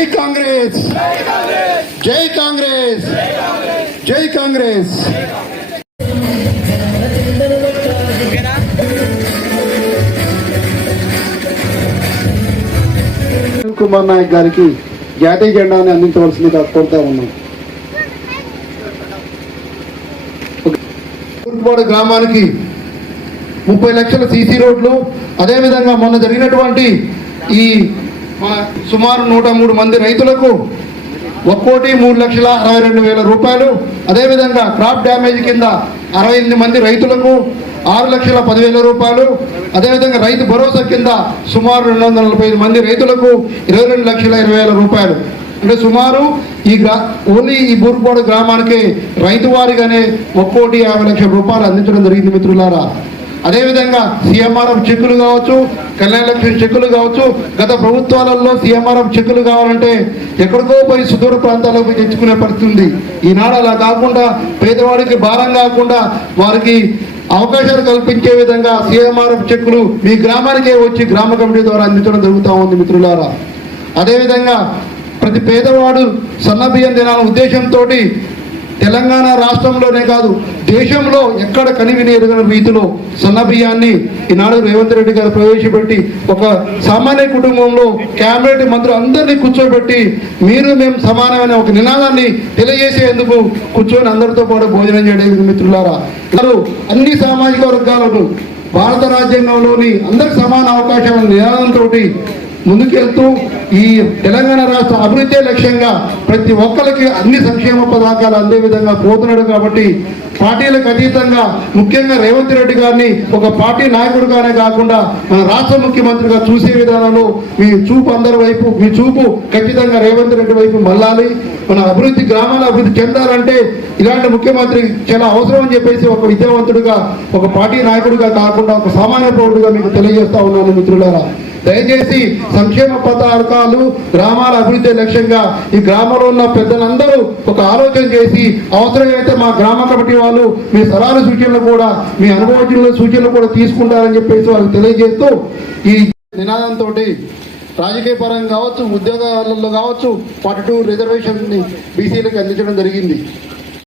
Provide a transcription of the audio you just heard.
జై కాంగ్రెస్, జై కాంగ్రెస్, జై కాంగ్రెస్. కుమార్ నాయక్ గారికి జాతీయ జెండాని అందించవలసిందిగా కోరుతా ఉన్నాం. తూర్పుపాడు గ్రామానికి 30 లక్షల సీసీ రోడ్లు, అదేవిధంగా మొన్న జరిగినటువంటి ఈ సుమారు 103 మంది రైతులకు 1,03,62,000 రూపాయలు, అదేవిధంగా క్రాప్ డ్యామేజ్ కింద 68 మంది రైతులకు 6,10,000 రూపాయలు, అదేవిధంగా రైతు భరోసా కింద సుమారు 245 మంది రైతులకు 22,20,000 రూపాయలు. అంటే సుమారు ఓన్లీ ఈ బూరుపాడు గ్రామానికి రైతు వారిగానే 1,50,00,000 రూపాయలు అందించడం జరిగింది మిత్రులారా. అదేవిధంగా సీఎంఆర్ఎఫ్ చెక్కులు కావచ్చు, కళ్యాణ లక్ష్మి చెక్కులు కావచ్చు. గత ప్రభుత్వాలలో సీఎంఆర్ఎఫ్ చెక్కులు కావాలంటే ఎక్కడికో పోయి సుదూర ప్రాంతాలకు పోయి తెచ్చుకునే పరిస్థితి ఉంది. ఈనాడు అలా కాకుండా పేదవాడికి భారం కాకుండా వారికి అవకాశాలు కల్పించే విధంగా సీఎంఆర్ఎఫ్ చెక్కులు మీ గ్రామానికే వచ్చి గ్రామ కమిటీ ద్వారా అందించడం జరుగుతూ ఉంది మిత్రులారా. అదేవిధంగా ప్రతి పేదవాడు సన్నబియ్యం తినాలనే ఉద్దేశంతో తెలంగాణ రాష్ట్రంలోనే కాదు దేశంలో ఎక్కడ కనివిని ఎరుగని రీతిలో సన్నబియ్యాన్ని ఈనాడు రేవంత్ రెడ్డి గారు ప్రవేశపెట్టి ఒక సామాన్య కుటుంబంలో క్యాబినెట్ మంత్రులు అందరినీ కూర్చోబెట్టి మీరు మేము సమానమైన ఒక నినాదాన్ని తెలియజేసేందుకు కూర్చొని అందరితో పాటు భోజనం చేయడం మిత్రులారా. అన్ని సామాజిక వర్గాలను భారత రాజ్యాంగంలోని అందరికి సమాన అవకాశం నినాదంతో ముందుకెళ్తూ ఈ తెలంగాణ రాష్ట్ర అభివృద్ధి లక్ష్యంగా ప్రతి ఒక్కరికి అన్ని సంక్షేమ పథకాలు అందే విధంగా పోతున్నాడు. కాబట్టి పార్టీలకు అతీతంగా ముఖ్యంగా రేవంత్ రెడ్డి గారిని ఒక పార్టీ నాయకుడిగానే కాకుండా మన రాష్ట్ర ముఖ్యమంత్రిగా చూసే విధానంలో మీ చూపు అందరి వైపు, మీ చూపు ఖచ్చితంగా రేవంత్ రెడ్డి వైపు మళ్ళాలి. మన అభివృద్ధి గ్రామాల అభివృద్ధి చెందాలంటే ఇలాంటి ముఖ్యమంత్రి చాలా అవసరం అని చెప్పేసి ఒక విద్యావంతుడిగా, ఒక పార్టీ నాయకుడిగా కాకుండా ఒక సామాన్య పౌరుడిగా మీకు తెలియజేస్తా ఉన్నాను మిత్రులారా. దయచేసి సంక్షేమ పథకాలు గ్రామాల అభివృద్ధి లక్ష్యంగా ఈ గ్రామంలో ఉన్న పెద్దలందరూ ఒక ఆలోచన చేసి అవసరమైతే మా గ్రామ కమిటీ వాళ్ళు మీ సలహాలు సూచనలు కూడా, మీ అనుభవజ్ఞుల సూచనలు కూడా తీసుకుంటారని చెప్పేసి వాళ్ళకి తెలియజేస్తూ ఈ నినాదంతో రాజకీయ పరంగా కావచ్చు, ఉద్యోగాలలో కావచ్చు 42 రిజర్వేషన్ బీసీలకు అందించడం జరిగింది.